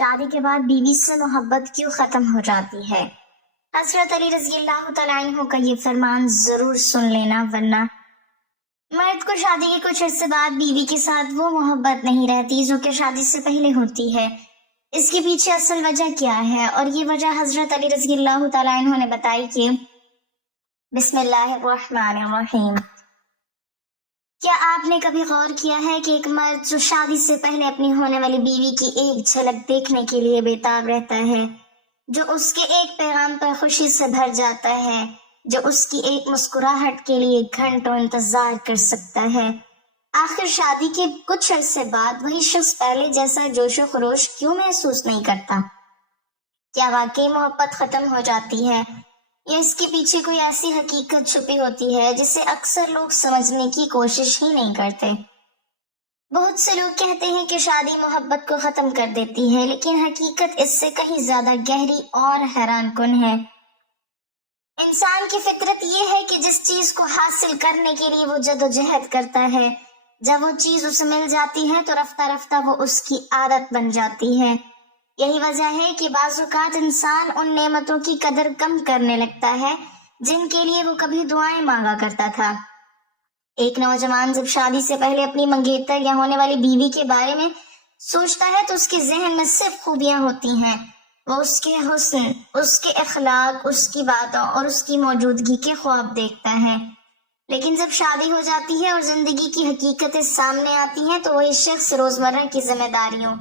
شادی کے بعد بیوی سے محبت کیوں ختم ہو جاتی ہے؟ حضرت علی رضی اللہ تعالیٰ عنہ کا یہ فرمان ضرور سن لینا، ورنہ مرد کو شادی کے کچھ عرصے بعد بیوی کے ساتھ وہ محبت نہیں رہتی جو کہ شادی سے پہلے ہوتی ہے۔ اس کے پیچھے اصل وجہ کیا ہے؟ اور یہ وجہ حضرت علی رضی اللہ تعالیٰ عنہ نے بتائی کہ بسم اللہ الرحمن الرحیم۔ کیا آپ نے کبھی غور کیا ہے کہ ایک مرد جو شادی سے پہلے اپنی ہونے والی بیوی کی ایک جھلک دیکھنے کے لیے بےتاب رہتا ہے، جو اس کے ایک پیغام پر خوشی سے بھر جاتا ہے، جو اس کی ایک مسکراہٹ کے لیے گھنٹوں انتظار کر سکتا ہے، آخر شادی کے کچھ عرصے بعد وہی شخص پہلے جیسا جوش و خروش کیوں محسوس نہیں کرتا؟ کیا واقعی محبت ختم ہو جاتی ہے، یا اس کے پیچھے کوئی ایسی حقیقت چھپی ہوتی ہے جسے اکثر لوگ سمجھنے کی کوشش ہی نہیں کرتے؟ بہت سے لوگ کہتے ہیں کہ شادی محبت کو ختم کر دیتی ہے، لیکن حقیقت اس سے کہیں زیادہ گہری اور حیران کن ہے۔ انسان کی فطرت یہ ہے کہ جس چیز کو حاصل کرنے کے لیے وہ جدوجہد کرتا ہے، جب وہ چیز اسے مل جاتی ہے تو رفتہ رفتہ وہ اس کی عادت بن جاتی ہے۔ یہی وجہ ہے کہ بعض اوقات انسان ان نعمتوں کی قدر کم کرنے لگتا ہے جن کے لیے وہ کبھی دعائیں مانگا کرتا تھا۔ ایک نوجوان جب شادی سے پہلے اپنی منگیتر یا ہونے والی بیوی کے بارے میں سوچتا ہے تو اس کے ذہن میں صرف خوبیاں ہوتی ہیں۔ وہ اس کے حسن، اس کے اخلاق، اس کی باتوں اور اس کی موجودگی کے خواب دیکھتا ہے۔ لیکن جب شادی ہو جاتی ہے اور زندگی کی حقیقتیں سامنے آتی ہیں تو وہی شخص روزمرہ کی ذمہ داریوں،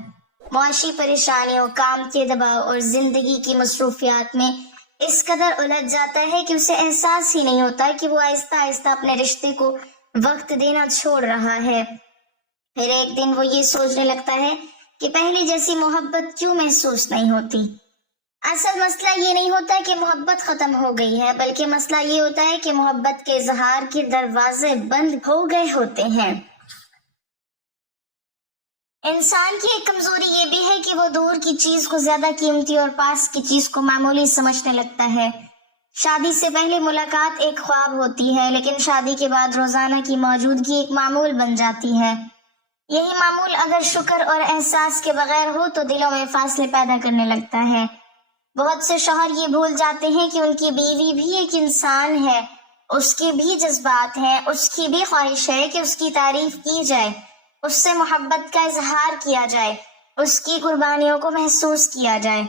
معاشی پریشانیوں، کام کے دباؤ اور زندگی کی مصروفیات میں اس قدر الجھ جاتا ہے کہ اسے احساس ہی نہیں ہوتا کہ وہ آہستہ آہستہ اپنے رشتے کو وقت دینا چھوڑ رہا ہے۔ پھر ایک دن وہ یہ سوچنے لگتا ہے کہ پہلے جیسی محبت کیوں محسوس نہیں ہوتی۔ اصل مسئلہ یہ نہیں ہوتا کہ محبت ختم ہو گئی ہے، بلکہ مسئلہ یہ ہوتا ہے کہ محبت کے اظہار کے دروازے بند ہو گئے ہوتے ہیں۔ انسان کی ایک کمزوری یہ بھی ہے کہ وہ دور کی چیز کو زیادہ قیمتی اور پاس کی چیز کو معمولی سمجھنے لگتا ہے۔ شادی سے پہلے ملاقات ایک خواب ہوتی ہے، لیکن شادی کے بعد روزانہ کی موجودگی ایک معمول بن جاتی ہے۔ یہی معمول اگر شکر اور احساس کے بغیر ہو تو دلوں میں فاصلے پیدا کرنے لگتا ہے۔ بہت سے شوہر یہ بھول جاتے ہیں کہ ان کی بیوی بھی ایک انسان ہے، اس کے بھی جذبات ہیں، اس کی بھی خواہش ہے کہ اس کی تعریف کی جائے، اس سے محبت کا اظہار کیا جائے، اس کی قربانیوں کو محسوس کیا جائے۔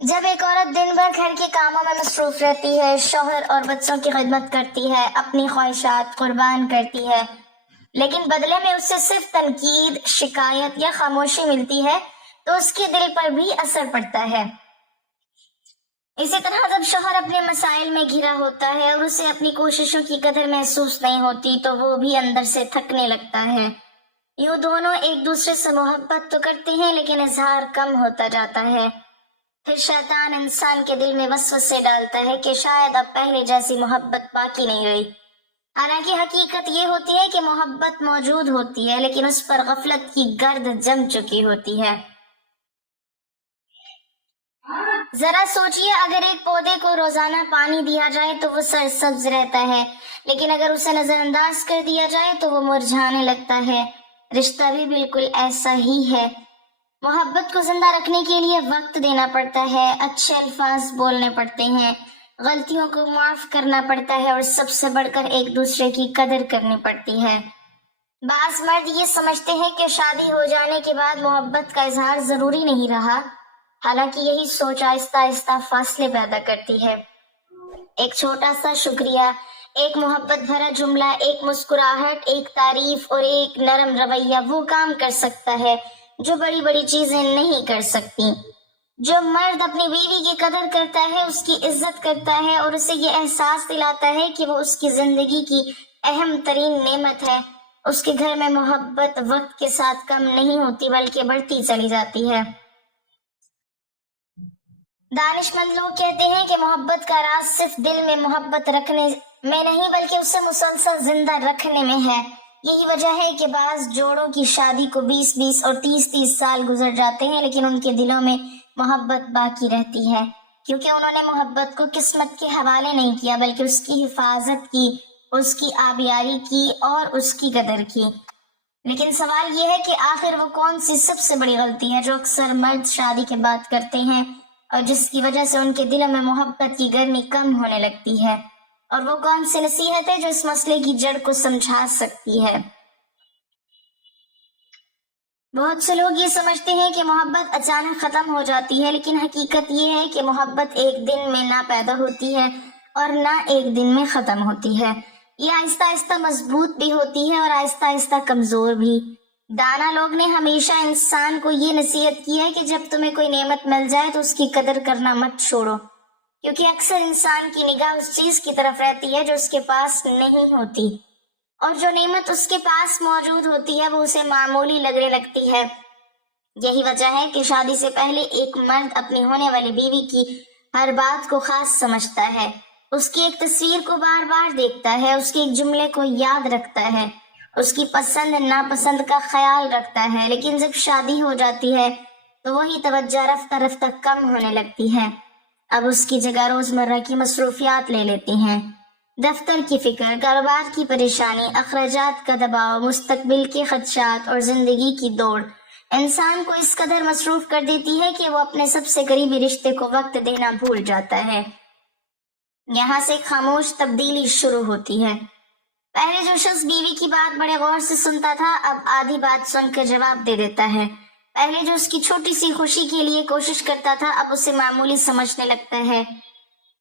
جب ایک عورت دن بھر گھر کے کاموں میں مصروف رہتی ہے، شوہر اور بچوں کی خدمت کرتی ہے، اپنی خواہشات قربان کرتی ہے، لیکن بدلے میں اسے صرف تنقید، شکایت یا خاموشی ملتی ہے تو اس کے دل پر بھی اثر پڑتا ہے۔ اسی طرح جب شوہر اپنے مسائل میں گھرا ہوتا ہے اور اسے اپنی کوششوں کی قدر محسوس نہیں ہوتی تو وہ بھی اندر سے تھکنے لگتا ہے۔ یوں دونوں ایک دوسرے سے محبت تو کرتے ہیں لیکن اظہار کم ہوتا جاتا ہے۔ پھر شیطان انسان کے دل میں وسوسے ڈالتا ہے کہ شاید اب پہلے جیسی محبت باقی نہیں رہی۔ حالانکہ حقیقت یہ ہوتی ہے کہ محبت موجود ہوتی ہے لیکن اس پر غفلت کی گرد جم چکی ہوتی ہے۔ ذرا سوچئے، اگر ایک پودے کو روزانہ پانی دیا جائے تو وہ سرسبز رہتا ہے، لیکن اگر اسے نظر انداز کر دیا جائے تو وہ مرجھانے لگتا ہے۔ رشتہ بھی بالکل ایسا ہی ہے۔ محبت کو زندہ رکھنے کے لیے وقت دینا پڑتا ہے، اچھے الفاظ بولنے پڑتے ہیں، غلطیوں کو معاف کرنا پڑتا ہے اور سب سے بڑھ کر ایک دوسرے کی قدر کرنی پڑتی ہے۔ بعض مرد یہ سمجھتے ہیں کہ شادی ہو جانے کے بعد محبت کا اظہار ضروری نہیں رہا، حالانکہ یہی سوچ آہستہ آہستہ فاصلے پیدا کرتی ہے۔ ایک چھوٹا سا شکریہ، ایک محبت بھرا جملہ، ایک مسکراہٹ، ایک تعریف اور ایک نرم رویہ وہ کام کر سکتا ہے جو بڑی بڑی چیزیں نہیں کر سکتی۔ جو مرد اپنی بیوی کی قدر کرتا ہے، اس کی عزت کرتا ہے اور اسے یہ احساس دلاتا ہے کہ وہ اس کی زندگی کی اہم ترین نعمت ہے، اس کے گھر میں محبت وقت کے ساتھ کم نہیں ہوتی بلکہ بڑھتی چلی جاتی ہے۔ دانش مند لوگ کہتے ہیں کہ محبت کا راز صرف دل میں محبت رکھنے میں نہیں بلکہ اسے مسلسل زندہ رکھنے میں ہے۔ یہی وجہ ہے کہ بعض جوڑوں کی شادی کو 20 اور 30 سال گزر جاتے ہیں لیکن ان کے دلوں میں محبت باقی رہتی ہے، کیونکہ انہوں نے محبت کو قسمت کے حوالے نہیں کیا بلکہ اس کی حفاظت کی، اس کی آبیاری کی اور اس کی قدر کی۔ لیکن سوال یہ ہے کہ آخر وہ کون سی سب سے بڑی غلطی ہے جو اکثر مرد شادی کے بعد کرتے ہیں اور جس کی وجہ سے ان کے دلوں میں محبت کی گرمی کم ہونے لگتی ہے، اور وہ کون سی نصیحت ہے جو اس مسئلے کی جڑ کو سمجھا سکتی ہے؟ بہت سے لوگ یہ سمجھتے ہیں کہ محبت اچانک ختم ہو جاتی ہے، لیکن حقیقت یہ ہے کہ محبت ایک دن میں نہ پیدا ہوتی ہے اور نہ ایک دن میں ختم ہوتی ہے۔ یہ آہستہ آہستہ مضبوط بھی ہوتی ہے اور آہستہ آہستہ کمزور بھی۔ دانا لوگ نے ہمیشہ انسان کو یہ نصیحت کی ہے کہ جب تمہیں کوئی نعمت مل جائے تو اس کی قدر کرنا مت چھوڑو، کیونکہ اکثر انسان کی نگاہ اس چیز کی طرف رہتی ہے جو اس کے پاس نہیں ہوتی، اور جو نعمت اس کے پاس موجود ہوتی ہے وہ اسے معمولی لگنے لگتی ہے۔ یہی وجہ ہے کہ شادی سے پہلے ایک مرد اپنی ہونے والی بیوی کی ہر بات کو خاص سمجھتا ہے، اس کی ایک تصویر کو بار بار دیکھتا ہے، اس کے ایک جملے کو یاد رکھتا ہے، اس کی پسند ناپسند کا خیال رکھتا ہے۔ لیکن جب شادی ہو جاتی ہے تو وہی توجہ رفتہ رفتہ کم ہونے لگتی ہے۔ اب اس کی جگہ روزمرہ کی مصروفیات لے لیتی ہیں، دفتر کی فکر، کاروبار کی پریشانی، اخراجات کا دباؤ، مستقبل کے خدشات اور زندگی کی دوڑ انسان کو اس قدر مصروف کر دیتی ہے کہ وہ اپنے سب سے قریبی رشتے کو وقت دینا بھول جاتا ہے۔ یہاں سے خاموش تبدیلی شروع ہوتی ہے۔ پہلے جو شخص بیوی کی بات بڑے غور سے سنتا تھا اب آدھی بات سن کر جواب دے دیتا ہے۔ پہلے جو اس کی چھوٹی سی خوشی کے لیے کوشش کرتا تھا اب اسے معمولی سمجھنے لگتا ہے۔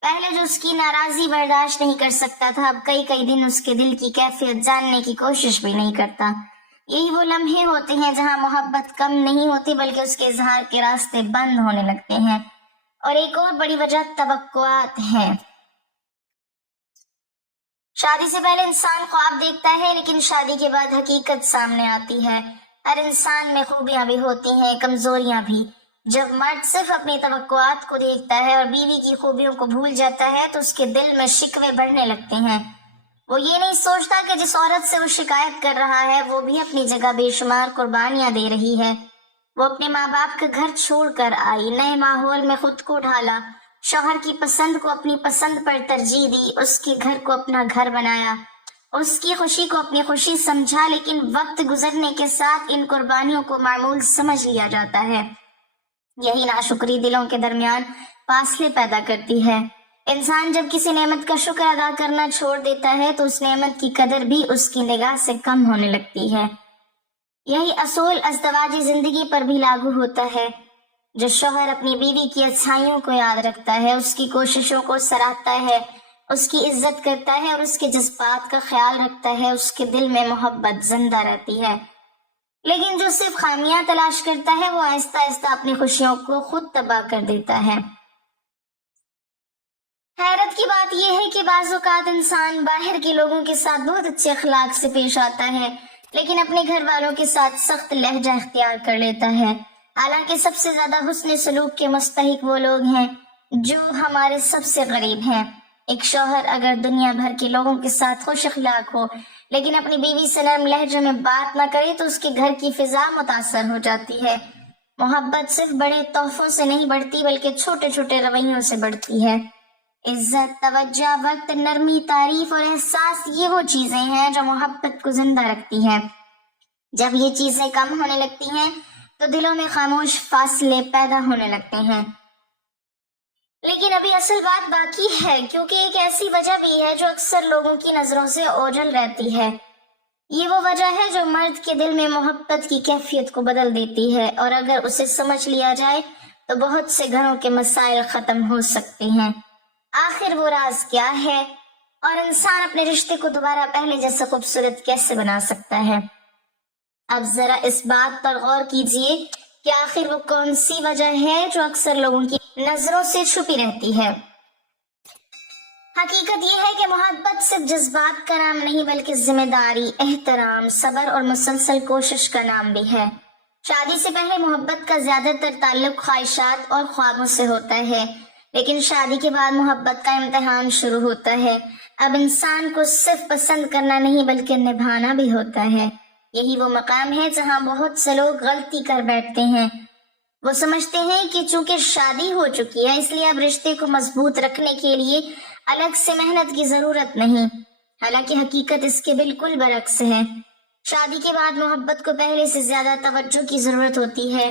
پہلے جو اس کی ناراضی برداشت نہیں کر سکتا تھا اب کئی کئی دن اس کے دل کی کیفیت جاننے کی کوشش بھی نہیں کرتا۔ یہی وہ لمحے ہوتے ہیں جہاں محبت کم نہیں ہوتی بلکہ اس کے اظہار کے راستے بند ہونے لگتے ہیں۔ اور ایک اور بڑی وجہ توقعات ہے۔ شادی سے پہلے انسان خواب دیکھتا ہے لیکن شادی کے بعد حقیقت سامنے آتی ہے۔ ہر انسان میں خوبیاں بھی ہوتی ہیں، کمزوریاں بھی۔ جب مرد صرف اپنی توقعات کو دیکھتا ہے اور بیوی کی خوبیوں کو بھول جاتا ہے تو اس کے دل میں شکوے بڑھنے لگتے ہیں۔ وہ یہ نہیں سوچتا کہ جس عورت سے وہ شکایت کر رہا ہے وہ بھی اپنی جگہ بے شمار قربانیاں دے رہی ہے۔ وہ اپنے ماں باپ کا گھر چھوڑ کر آئی، نئے ماحول میں خود کو ڈھالا، شوہر کی پسند کو اپنی پسند پر ترجیح دی، اس کے گھر کو اپنا گھر بنایا، اس کی خوشی کو اپنی خوشی سمجھا۔ لیکن وقت گزرنے کے ساتھ ان قربانیوں کو معمول سمجھ لیا جاتا ہے۔ یہی ناشکری دلوں کے درمیان فاصلے پیدا کرتی ہے۔ انسان جب کسی نعمت کا شکر ادا کرنا چھوڑ دیتا ہے تو اس نعمت کی قدر بھی اس کی نگاہ سے کم ہونے لگتی ہے۔ یہی اصول ازدواجی زندگی پر بھی لاگو ہوتا ہے۔ جو شوہر اپنی بیوی کی اچھائیوں کو یاد رکھتا ہے، اس کی کوششوں کو سراہتا ہے، اس کی عزت کرتا ہے اور اس کے جذبات کا خیال رکھتا ہے، اس کے دل میں محبت زندہ رہتی ہے۔ لیکن جو صرف خامیاں تلاش کرتا ہے وہ آہستہ آہستہ اپنی خوشیوں کو خود تباہ کر دیتا ہے۔ حیرت کی بات یہ ہے کہ بعض اوقات انسان باہر کے لوگوں کے ساتھ بہت اچھے اخلاق سے پیش آتا ہے لیکن اپنے گھر والوں کے ساتھ سخت لہجہ اختیار کر لیتا ہے۔ حالانکہ سب سے زیادہ حسن سلوک کے مستحق وہ لوگ ہیں جو ہمارے سب سے قریب ہیں۔ ایک شوہر اگر دنیا بھر کے لوگوں کے ساتھ خوش اخلاق ہو لیکن اپنی بیوی سے نرم لہجے میں بات نہ کرے تو اس کے گھر کی فضا متاثر ہو جاتی ہے۔ محبت صرف بڑے تحفوں سے نہیں بڑھتی بلکہ چھوٹے چھوٹے رویوں سے بڑھتی ہے۔ عزت، توجہ، وقت، نرمی، تعریف اور احساس یہ وہ چیزیں ہیں جو محبت کو زندہ رکھتی ہیں۔ جب یہ چیزیں کم ہونے لگتی ہیں تو دلوں میں خاموش فاصلے پیدا ہونے لگتے ہیں۔ لیکن ابھی اصل بات باقی ہے، کیونکہ ایک ایسی وجہ بھی ہے جو اکثر لوگوں کی نظروں سے اوجھل رہتی ہے۔ یہ وہ وجہ ہے جو مرد کے دل میں محبت کی کیفیت کو بدل دیتی ہے، اور اگر اسے سمجھ لیا جائے تو بہت سے گھروں کے مسائل ختم ہو سکتے ہیں۔ آخر وہ راز کیا ہے اور انسان اپنے رشتے کو دوبارہ پہلے جیسا خوبصورت کیسے بنا سکتا ہے؟ اب ذرا اس بات پر غور کیجئے کہ آخر وہ کون سی وجہ ہے جو اکثر لوگوں کی نظروں سے چھپی رہتی ہے۔ حقیقت یہ ہے کہ محبت صرف جذبات کا نام نہیں بلکہ ذمہ داری، احترام، صبر اور مسلسل کوشش کا نام بھی ہے۔ شادی سے پہلے محبت کا زیادہ تر تعلق خواہشات اور خوابوں سے ہوتا ہے، لیکن شادی کے بعد محبت کا امتحان شروع ہوتا ہے۔ اب انسان کو صرف پسند کرنا نہیں بلکہ نبھانا بھی ہوتا ہے۔ یہی وہ مقام ہے جہاں بہت سے لوگ غلطی کر بیٹھتے ہیں۔ وہ سمجھتے ہیں کہ چونکہ شادی ہو چکی ہے اس لیے اب رشتے کو مضبوط رکھنے کے لیے الگ سے محنت کی ضرورت نہیں، حالانکہ حقیقت اس کے بالکل برعکس ہے۔ شادی کے بعد محبت کو پہلے سے زیادہ توجہ کی ضرورت ہوتی ہے۔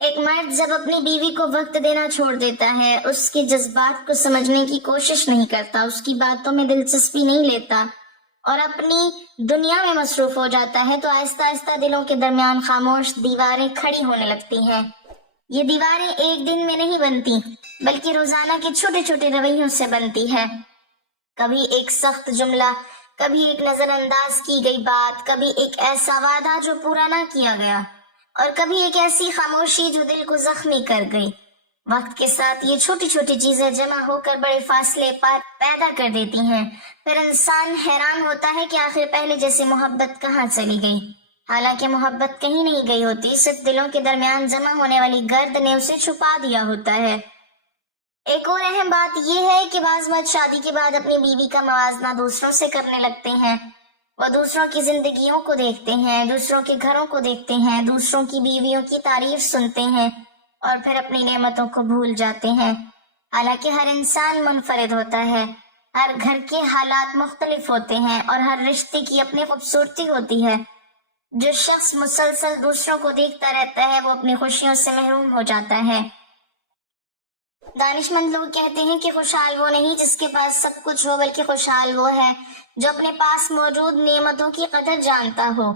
ایک مرد جب اپنی بیوی کو وقت دینا چھوڑ دیتا ہے، اس کے جذبات کو سمجھنے کی کوشش نہیں کرتا، اس کی باتوں میں دلچسپی نہیں لیتا اور اپنی دنیا میں مصروف ہو جاتا ہے، تو آہستہ آہستہ دلوں کے درمیان خاموش دیواریں کھڑی ہونے لگتی ہیں۔ یہ دیواریں ایک دن میں نہیں بنتی، بلکہ روزانہ کے چھوٹے چھوٹے رویوں سے بنتی ہے۔ کبھی ایک سخت جملہ، کبھی ایک نظر انداز کی گئی بات، کبھی ایک ایسا وعدہ جو پورا نہ کیا گیا، اور کبھی ایک ایسی خاموشی جو دل کو زخمی کر گئی۔ وقت کے ساتھ یہ چھوٹی چھوٹی چیزیں جمع ہو کر بڑے فاصلے پیدا کر دیتی ہیں۔ پھر انسان حیران ہوتا ہے کہ آخر پہلے جیسی محبت کہاں چلی گئی۔ حالانکہ محبت کہیں نہیں گئی ہوتی، صرف دلوں کے درمیان جمع ہونے والی گرد نے اسے چھپا دیا ہوتا ہے۔ ایک اور اہم بات یہ ہے کہ بعض مرد شادی کے بعد اپنی بیوی کا موازنہ دوسروں سے کرنے لگتے ہیں۔ وہ دوسروں کی زندگیوں کو دیکھتے ہیں، دوسروں کے گھروں کو دیکھتے ہیں، دوسروں کی بیویوں کی تعریف سنتے ہیں اور پھر اپنی نعمتوں کو بھول جاتے ہیں۔ حالانکہ ہر انسان منفرد ہوتا ہے، ہر گھر کے حالات مختلف ہوتے ہیں اور ہر رشتے کی اپنی خوبصورتی ہوتی ہے۔ جو شخص مسلسل دوسروں کو دیکھتا رہتا ہے وہ اپنی خوشیوں سے محروم ہو جاتا ہے۔ دانش مند لوگ کہتے ہیں کہ خوشحال وہ نہیں جس کے پاس سب کچھ ہو، بلکہ خوشحال وہ ہے جو اپنے پاس موجود نعمتوں کی قدر جانتا ہو۔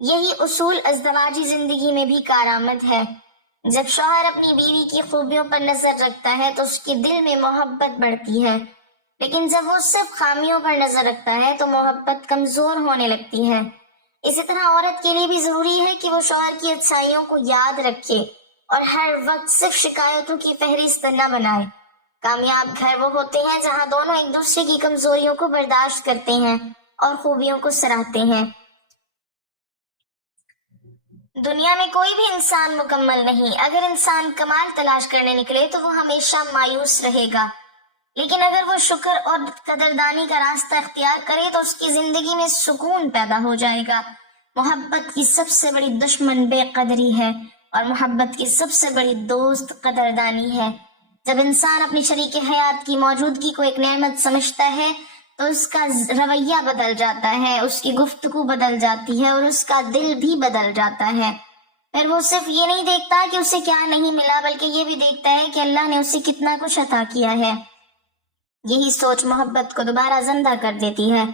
یہی اصول ازدواجی زندگی میں بھی کارآمد ہے۔ جب شوہر اپنی بیوی کی خوبیوں پر نظر رکھتا ہے تو اس کے دل میں محبت بڑھتی ہے، لیکن جب وہ صرف خامیوں پر نظر رکھتا ہے تو محبت کمزور ہونے لگتی ہے۔ اسی طرح عورت کے لیے بھی ضروری ہے کہ وہ شوہر کی اچھائیوں کو یاد رکھے اور ہر وقت صرف شکایتوں کی فہرست نہ بنائے۔ کامیاب گھر وہ ہوتے ہیں جہاں دونوں ایک دوسرے کی کمزوریوں کو برداشت کرتے ہیں اور خوبیوں کو سراہتے ہیں۔ دنیا میں کوئی بھی انسان مکمل نہیں۔ اگر انسان کمال تلاش کرنے نکلے تو وہ ہمیشہ مایوس رہے گا، لیکن اگر وہ شکر اور قدردانی کا راستہ اختیار کرے تو اس کی زندگی میں سکون پیدا ہو جائے گا۔ محبت کی سب سے بڑی دشمن بے قدری ہے اور محبت کی سب سے بڑی دوست قدردانی ہے۔ جب انسان اپنی شریک حیات کی موجودگی کو ایک نعمت سمجھتا ہے تو اس کا رویہ بدل جاتا ہے، اس کی گفتگو بدل جاتی ہے اور اس کا دل بھی بدل جاتا ہے۔ پھر وہ صرف یہ نہیں دیکھتا کہ اسے کیا نہیں ملا، بلکہ یہ بھی دیکھتا ہے کہ اللہ نے اسے کتنا کچھ عطا کیا ہے۔ یہی سوچ محبت کو دوبارہ زندہ کر دیتی ہے۔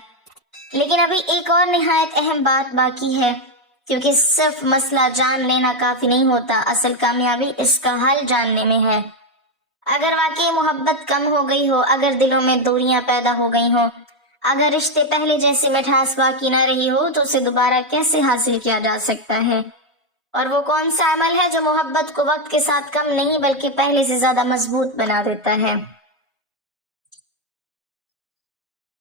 لیکن ابھی ایک اور نہایت اہم بات باقی ہے، کیونکہ صرف مسئلہ جان لینا کافی نہیں ہوتا، اصل کامیابی اس کا حل جاننے میں ہے۔ اگر واقعی محبت کم ہو گئی ہو، اگر دلوں میں دوریاں پیدا ہو گئی ہوں، اگر رشتے پہلے جیسی مٹھاس باقی نہ رہی ہو، تو اسے دوبارہ کیسے حاصل کیا جا سکتا ہے؟ اور وہ کون سا عمل ہے جو محبت کو وقت کے ساتھ کم نہیں بلکہ پہلے سے زیادہ مضبوط بنا دیتا ہے؟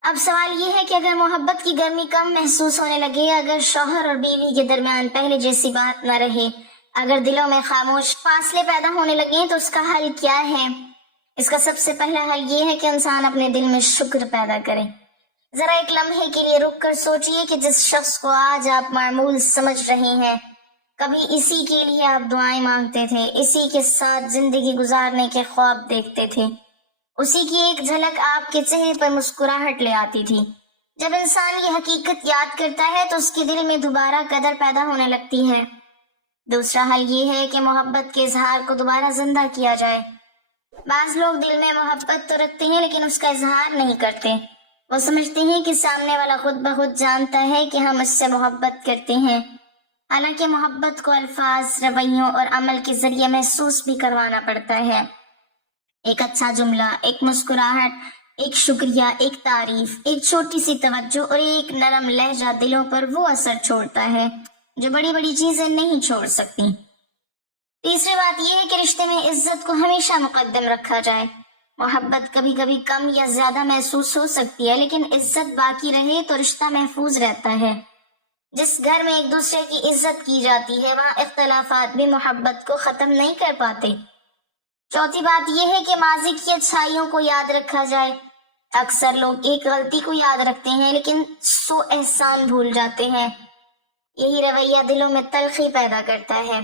اب سوال یہ ہے کہ اگر محبت کی گرمی کم محسوس ہونے لگے، اگر شوہر اور بیوی کے درمیان پہلے جیسی بات نہ رہے، اگر دلوں میں خاموش فاصلے پیدا ہونے لگے، تو اس کا حل کیا ہے؟ اس کا سب سے پہلا حل یہ ہے کہ انسان اپنے دل میں شکر پیدا کرے۔ ذرا ایک لمحے کے لیے رک کر سوچئے کہ جس شخص کو آج آپ معمول سمجھ رہے ہیں، کبھی اسی کے لیے آپ دعائیں مانگتے تھے، اسی کے ساتھ زندگی گزارنے کے خواب دیکھتے تھے، اسی کی ایک جھلک آپ کے چہرے پر مسکراہٹ لے آتی تھی۔ جب انسان یہ حقیقت یاد کرتا ہے تو اس کے دل میں دوبارہ قدر پیدا ہونے لگتی ہے۔ دوسرا حل یہ ہے کہ محبت کے اظہار کو دوبارہ زندہ کیا جائے۔ بعض لوگ دل میں محبت تو رکھتے ہیں لیکن اس کا اظہار نہیں کرتے۔ وہ سمجھتے ہیں کہ سامنے والا خود بخود جانتا ہے کہ ہم اس سے محبت کرتے ہیں، حالانکہ محبت کو الفاظ، رویوں اور عمل کے ذریعے محسوس بھی کروانا پڑتا ہے۔ ایک اچھا جملہ، ایک مسکراہٹ، ایک شکریہ، ایک تعریف، ایک چھوٹی سی توجہ اور ایک نرم لہجہ دلوں پر وہ اثر چھوڑتا ہے جو بڑی بڑی چیزیں نہیں چھوڑ سکتی۔ تیسری بات یہ ہے کہ رشتے میں عزت کو ہمیشہ مقدم رکھا جائے۔ محبت کبھی کبھی کم یا زیادہ محسوس ہو سکتی ہے، لیکن عزت باقی رہے تو رشتہ محفوظ رہتا ہے۔ جس گھر میں ایک دوسرے کی عزت کی جاتی ہے وہاں اختلافات بھی محبت کو ختم نہیں کر پاتے۔ چوتھی بات یہ ہے کہ ماضی کی اچھائیوں کو یاد رکھا جائے۔ اکثر لوگ ایک غلطی کو یاد رکھتے ہیں لیکن 100 احسان بھول جاتے ہیں۔ یہی رویہ دلوں میں تلخی پیدا کرتا ہے۔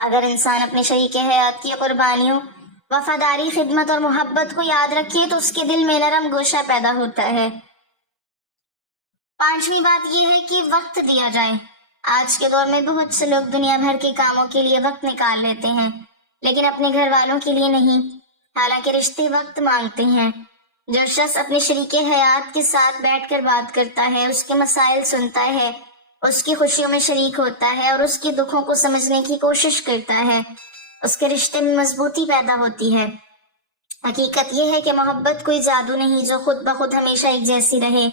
اگر انسان اپنے شریک حیات کی قربانیوں، وفاداری، خدمت اور محبت کو یاد رکھے تو اس کے دل میں نرم گوشہ پیدا ہوتا ہے 5ویں بات یہ ہے کہ وقت دیا جائے۔ آج کے دور میں بہت سے لوگ دنیا بھر کے کاموں کے لیے وقت نکال لیتے ہیں، لیکن اپنے گھر والوں کے لیے نہیں۔ حالانکہ رشتے وقت مانگتے ہیں۔ جو شخص اپنے شریک حیات کے ساتھ بیٹھ کر بات کرتا ہے، اس کے مسائل سنتا ہے، اس کی خوشیوں میں شریک ہوتا ہے اور اس کے دکھوں کو سمجھنے کی کوشش کرتا ہے، اس کے رشتے میں مضبوطی پیدا ہوتی ہے۔ حقیقت یہ ہے کہ محبت کوئی جادو نہیں جو خود بخود ہمیشہ ایک جیسی رہے،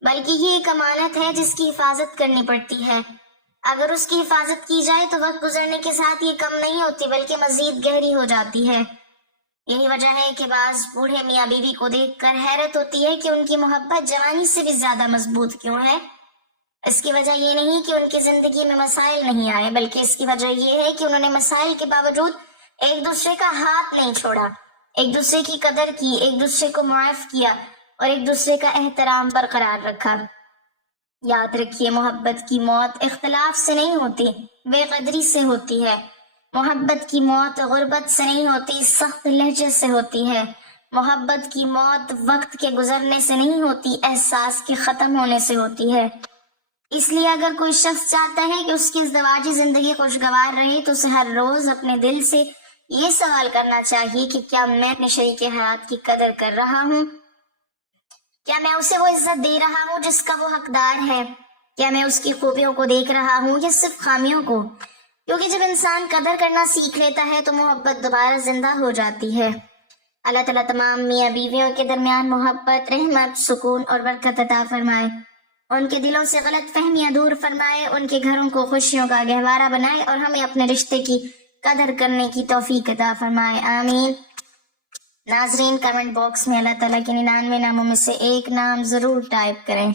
بلکہ یہ ایک امانت ہے جس کی حفاظت کرنی پڑتی ہے۔ اگر اس کی حفاظت کی جائے تو وقت گزرنے کے ساتھ یہ کم نہیں ہوتی بلکہ مزید گہری ہو جاتی ہے۔ یہی وجہ ہے کہ بعض بوڑھے میاں بیوی کو دیکھ کر حیرت ہوتی ہے کہ ان کی محبت جوانی سے بھی زیادہ مضبوط کیوں ہے۔ اس کی وجہ یہ نہیں کہ ان کی زندگی میں مسائل نہیں آئے، بلکہ اس کی وجہ یہ ہے کہ انہوں نے مسائل کے باوجود ایک دوسرے کا ہاتھ نہیں چھوڑا، ایک دوسرے کی قدر کی، ایک دوسرے کو معاف کیا اور ایک دوسرے کا احترام برقرار رکھا۔ یاد رکھیے، محبت کی موت اختلاف سے نہیں ہوتی، بے قدری سے ہوتی ہے۔ محبت کی موت غربت سے نہیں ہوتی، سخت لہجے سے ہوتی ہے۔ محبت کی موت وقت کے گزرنے سے نہیں ہوتی، احساس کے ختم ہونے سے ہوتی ہے۔ اس لیے اگر کوئی شخص چاہتا ہے کہ اس کی ازدواجی زندگی خوشگوار رہے تو اسے ہر روز اپنے دل سے یہ سوال کرنا چاہیے کہ کیا میں اپنے شریک حیات کی قدر کر رہا ہوں؟ کیا میں اسے وہ عزت دے رہا ہوں جس کا وہ حقدار ہے؟ کیا میں اس کی خوبیوں کو دیکھ رہا ہوں یا صرف خامیوں کو؟ کیونکہ جب انسان قدر کرنا سیکھ لیتا ہے تو محبت دوبارہ زندہ ہو جاتی ہے۔ اللہ تعالیٰ تمام میاں بیویوں کے درمیان محبت، رحمت، سکون اور برکت عطا فرمائے، ان کے دلوں سے غلط فہمیاں دور فرمائے، ان کے گھروں کو خوشیوں کا گہوارہ بنائے اور ہمیں اپنے رشتے کی قدر کرنے کی توفیق عطا فرمائے، آمین۔ ناظرین، کمنٹ باکس میں اللہ تعالیٰ کے 99 ناموں میں سے ایک نام ضرور ٹائپ کریں۔